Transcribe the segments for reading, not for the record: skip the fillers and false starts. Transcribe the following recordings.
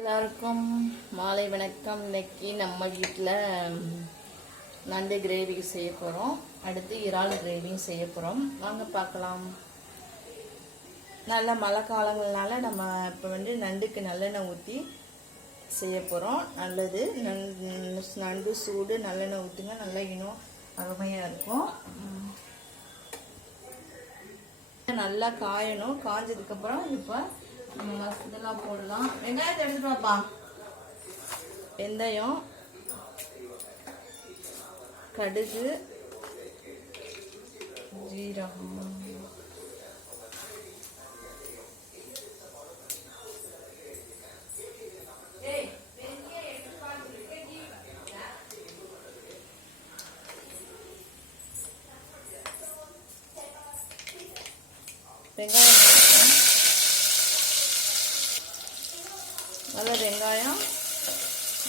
எல்லாருக்கும் மாலை வணக்கம். இன்னைக்கு நம்ம வீட்டில் நண்டு கிரேவி செய்ய போகிறோம். அடுத்து இறால் கிரேவியும் செய்ய போகிறோம். வாங்க பார்க்கலாம். நல்ல மழை காலங்கள்னால நம்ம இப்போ நண்டுக்கு நல்லெண்ணெய் ஊற்றி செய்ய போகிறோம். நல்லது. நண்டு சூடு நல்லெண்ணெய் ஊற்றுங்க, நல்லா இன்னும் அருமையாக இருக்கும். நல்லா காயணும். காஞ்சதுக்கப்புறம் இப்போ இதெல்லாம் போடலாம். வெங்காயத்தை எடுத்துட்டு வாப்பா. வெந்தயம், கடுகு, ஜீரகம், வெங்காயம் நல்லா வெங்காயம்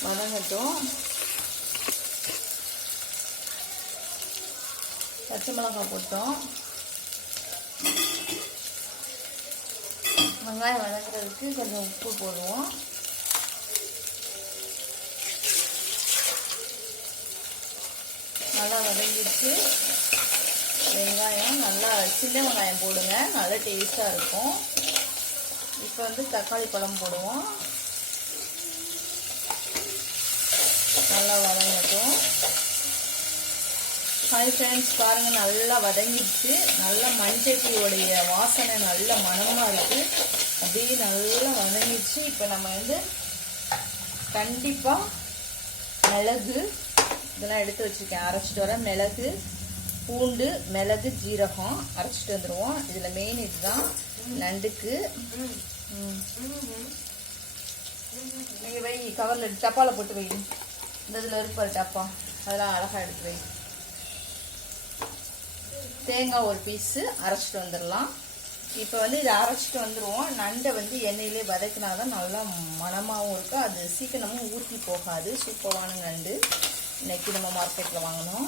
வதங்கட்டும். பச்சை மிளகாய் போட்டோம். வெங்காயம் வதங்குறதுக்கு கொஞ்சம் உப்பு போடுவோம். நல்லா வதங்கிடுச்சு. வெங்காயம் நல்லா சின்ன வெங்காயம் போடுங்க, நல்லா டேஸ்டாக இருக்கும். இப்போ தக்காளி பழம் போடுவோம். நல்லா வதங்கட்டும். ஹாய் ஃப்ரெண்ட்ஸ், பாருங்கள், நல்லா வதங்கிடுச்சு. நல்லா மஞ்சட்டியோடைய வாசனை நல்ல மணமாக இருக்குது. அப்படியே நல்லா வதங்கிடுச்சு. இப்போ நம்ம கண்டிப்பாக மிளகு இதெல்லாம் எடுத்து வச்சுருக்கேன், அரைச்சிட்டு வரேன். மிளகு, பூண்டு, மிளகு, ஜீரகம் அரைச்சிட்டு வந்துடுவோம். இதில் மெயின் இதுதான் நண்டுக்கு. நீங்கள் வை, கவரில் டப்பாவில் போட்டு வை. இந்த இதில் இருப்பாரு டப்பா, அதெல்லாம் அழகாக எடுத்து வை. தேங்காய் ஒரு பீஸு அரைச்சிட்டு வந்துடலாம். இப்போ இதை அரைச்சிட்டு வந்துடுவோம். நண்டை எண்ணெயிலே வதக்கினா தான் நல்லா மணமாகவும் இருக்கும். அது சீக்கிரமும் ஊற்றி போகாது. சூப்பரான நண்டு இன்னைக்கு நம்ம மார்க்கெட்டில் வாங்கினோம்.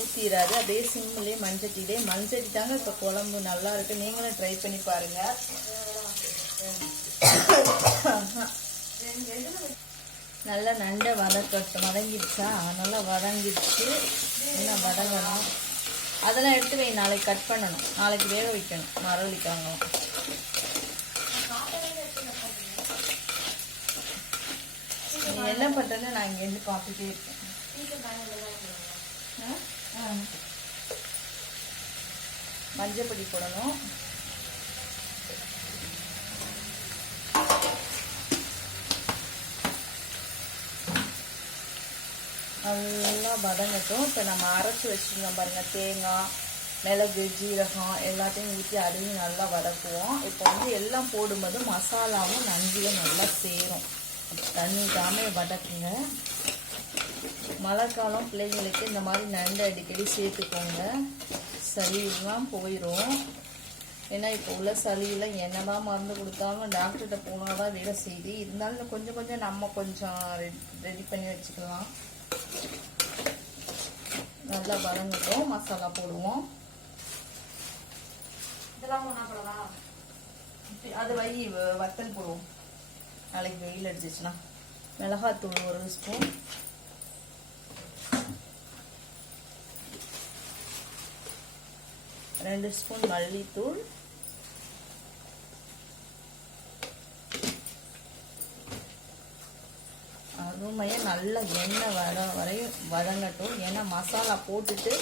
ஊற்றிடாது, அப்படியே சிம்மிலே மஞ்சட்டிலே. மஞ்சட்டி தாங்க இப்போ குழம்பு நல்லா இருக்கு. நீங்களும் ட்ரை பண்ணி பாருங்க. நல்லா நண்டை வதங்கிடுச்சா? நல்லா வதங்கிடுச்சு. என்ன வதங்கணும், அதெல்லாம் எடுத்து வை. நாளைக்கு கட் பண்ணணும், நாளைக்கு வேக வைக்கணும். மரவள்ளிக்காங்க நீ என்ன பண்றேன்னு நான் இங்கேருந்து பார்த்துட்டே இருக்கேன். மஞ்சப்பொடி போடணும். நல்லா வதங்கட்டும். இப்போ நம்ம அரைச்சி வச்சுருந்தோம் பாருங்கள், தேங்காய், மிளகு, ஜீரகம் எல்லாத்தையும் ஊற்றி அதையும் நல்லா வதக்குவோம். இப்போ எல்லாம் போடும்போது மசாலாவும் நஞ்சிலும் நல்லா சேரும். தண்ணி விடாமல் வதக்குங்க. மழைக்காலம் பிள்ளைங்களுக்கு இந்த மாதிரி நண்டு அடிக்கடி சேர்த்துக்கோங்க. சளியெல்லாம் போயிடும். ஏன்னா இப்போ உள்ள சளியெல்லாம் என்னதான் மருந்து கொடுத்தாலும் டாக்டர்கிட்ட போனால் தான் வேலை செய்யுது. இருந்தாலும் கொஞ்சம் கொஞ்சம் நம்ம கொஞ்சம் ரெடி பண்ணி வச்சுக்கலாம். நல்லா வதங்கட்டும். மசாலா போடுவோம். இதெல்லாம் அது வை, வத்தல் போடுவோம். நாளைக்கு வெயில் அடிச்சிச்சுன்னா. மிளகாத்தூள் ஒரு ஸ்பூன், ரெண்டு ஸ்பூன் மல்லித்தூள், அருமையாக நல்லா எண்ணெய் வரையும் வதங்கட்டும். ஏன்னா மசாலா போட்டுட்டு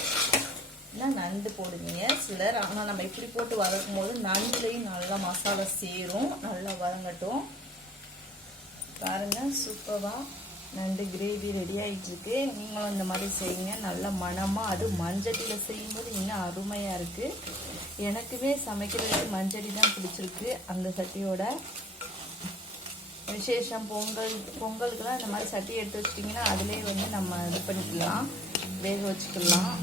நண்டு போடுவீங்க சிலர். ஆனால் நம்ம இப்படி போட்டு வதக்கும் போது நண்டுலையும் நல்லா மசாலா சேரும். நல்லா வதங்கட்டும். பாருங்க, சூப்பராக நண்டு கிரேவி ரெடி ஆகிட்டுருக்கு. நீங்களும் இந்த மாதிரி செய்யுங்க. நல்ல மணமாக, அது மஞ்சட்டியில் செய்யும்போது இன்னும் அருமையாக இருக்குது. எனக்குமே சமைக்கிறதுக்கு மஞ்சட்டி தான் பிடிச்சிருக்கு. அந்த சட்டியோட விசேஷம் பொங்கலுக்குலாம் இந்த மாதிரி சட்டி எடுத்து வச்சிட்டிங்கன்னா அதிலே நம்ம இது பண்ணிக்கலாம், வேக வச்சுக்கலாம்.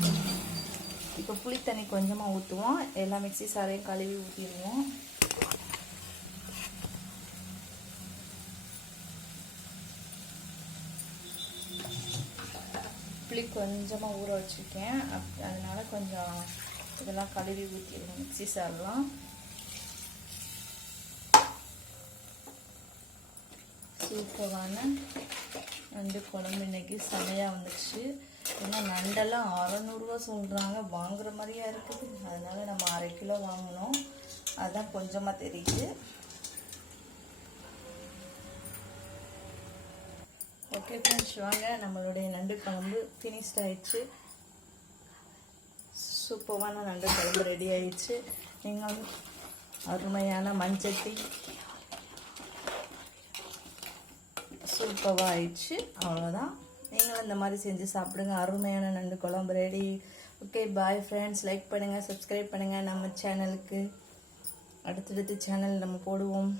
இப்போ புளி தண்ணி கொஞ்சமாக ஊற்றுவோம். எல்லா மிக்ஸி சாரையும் கழுவி ஊற்றிடுவோம். புளி கொஞ்சமாக ஊற வச்சுருக்கேன். அதனால கொஞ்சம் இதெல்லாம் கழுவி ஊற்றிடுவோம் மிக்ஸி சாரெலாம். சூப்பரான நண்டு குழம்பு இன்னைக்கு செமையாக வந்துடுச்சு. ஏன்னா நண்டெல்லாம் 600 ரூபா சொல்கிறாங்க, வாங்குற மாதிரியா இருக்குது. அதனால நம்ம 1/2 கிலோ வாங்கினோம், அதுதான் கொஞ்சமாக தெரியுது. ஓகே ஃப்ரெண்ட்ஸ், வாங்க நம்மளுடைய நண்டு குழம்பு ஃபினிஷ்ட் ஆயிடுச்சு. சூப்பரான நண்டு குழம்பு ரெடி ஆயிடுச்சு. நீங்கள் அருமையான மண்சட்டி சூப்பராக ஆயிடுச்சு. அவ்வளோதான், நீங்களும் இந்த மாதிரி செஞ்சு சாப்பிடுங்க. அருமையான நண்டு குழம்பு ready. Okay, bye friends. Like பண்ணுங்கள், சப்ஸ்கிரைப் பண்ணுங்கள் நம்ம சேனலுக்கு. அடுத்தடுத்து சேனல் நம்ம போடுவோம்.